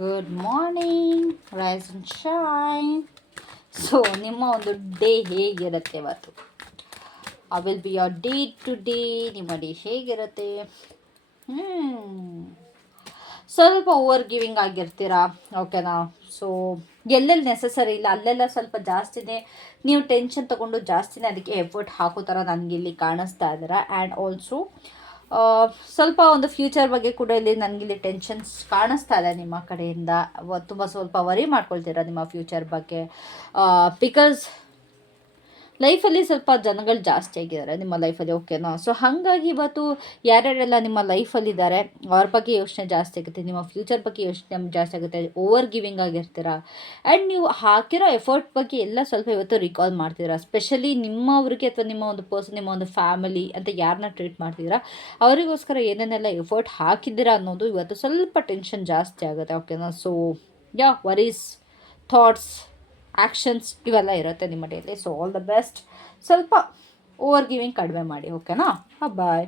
Good morning rise and shine so ನಿಮ್ಮ ಒಂದು day ಹೇಗಿರುತ್ತೆ ಇವತ್ತು? I will be your day today ನಿಮ್ಮ ಡೇ ಹೇಗಿರುತ್ತೆ? ಸ್ವಲ್ಪ ಓವರ್ ಗಿವಿಂಗ್ ಆಗಿರ್ತೀರಾ ಓಕೆನಾ ಸೊ ಎಲ್ಲೆಲ್ಲಿ ನೆಸಸರಿ ಇಲ್ಲ? ಅಲ್ಲೆಲ್ಲ ಸ್ವಲ್ಪ ಜಾಸ್ತಿನೇ ನೀವು ಟೆನ್ಷನ್ ತಗೊಂಡು ಜಾಸ್ತಿನೇ ಅದಕ್ಕೆ ಎಫರ್ಟ್ ಹಾಕೋ ಥರ ನನಗೆ ಇಲ್ಲಿ ಕಾಣಿಸ್ತಾ ಇದ್ದೀರಾ. ಆ್ಯಂಡ್ ಆಲ್ಸೋ ಸ್ವಲ್ಪ ಒಂದು ಫ್ಯೂಚರ್ ಬಗ್ಗೆ ಕೂಡ ಇಲ್ಲಿ ನನಗಿಲ್ಲಿ ಟೆನ್ಷನ್ಸ್ ಕಾಣಿಸ್ತಾ ಇದೆ ನಿಮ್ಮ ಕಡೆಯಿಂದ. ತುಂಬ ಸ್ವಲ್ಪ ವರಿ ಮಾಡ್ಕೊಳ್ತೀರಾ ನಿಮ್ಮ ಫ್ಯೂಚರ್ ಬಗ್ಗೆ? ಬಿಕಾಸ್ ಲೈಫಲ್ಲಿ ಸ್ವಲ್ಪ ಜನಗಳು ಜಾಸ್ತಿ ಆಗಿದ್ದಾರೆ ನಿಮ್ಮ ಲೈಫಲ್ಲಿ ಓಕೆನಾ ಸೊ ಹಾಗಾಗಿ ಇವತ್ತು ಯಾರ್ಯಾರೆಲ್ಲ ನಿಮ್ಮ ಲೈಫಲ್ಲಿದ್ದಾರೆ, ಅವ್ರ ಬಗ್ಗೆ ಯೋಚನೆ ಜಾಸ್ತಿ ಆಗುತ್ತೆ, ನಿಮ್ಮ ಫ್ಯೂಚರ್ ಬಗ್ಗೆ ಯೋಚನೆ ಜಾಸ್ತಿ ಆಗುತ್ತೆ ಓವರ್ ಗಿವಿಂಗ್ ಆಗಿರ್ತೀರ? ಆ್ಯಂಡ್ ನೀವು ಹಾಕಿರೋ ಎಫರ್ಟ್ ಬಗ್ಗೆ ಎಲ್ಲ ಸ್ವಲ್ಪ ಇವತ್ತು ರಿಕಾಲ್ ಮಾಡ್ತೀರಾ ಸ್ಪೆಷಲಿ ನಿಮ್ಮವ್ರಿಗೆ ಅಥವಾ ನಿಮ್ಮ ಒಂದು ಪರ್ಸನ್ ನಿಮ್ಮ ಒಂದು ಫ್ಯಾಮಿಲಿ ಅಂತ ಯಾರನ್ನ ಟ್ರೀಟ್ ಮಾಡ್ತಿದ್ದೀರಾ? ಅವರಿಗೋಸ್ಕರ ಏನೇನೆಲ್ಲ ಎಫರ್ಟ್ ಹಾಕಿದ್ದೀರಾ ಅನ್ನೋದು ಇವತ್ತು ಸ್ವಲ್ಪ ಟೆನ್ಷನ್ ಜಾಸ್ತಿ ಆಗುತ್ತೆ ಓಕೆನಾ so yeah worries thoughts actions ಇವೆಲ್ಲ ಇರುತ್ತೆ ನಿಮ್ಮ daily so all the best ಸ್ವಲ್ಪ ಓವರ್ ಗಿವಿಂಗ್ ಕಡಿಮೆ ಮಾಡಿ ಓಕೆನಾ ಬಾಯ್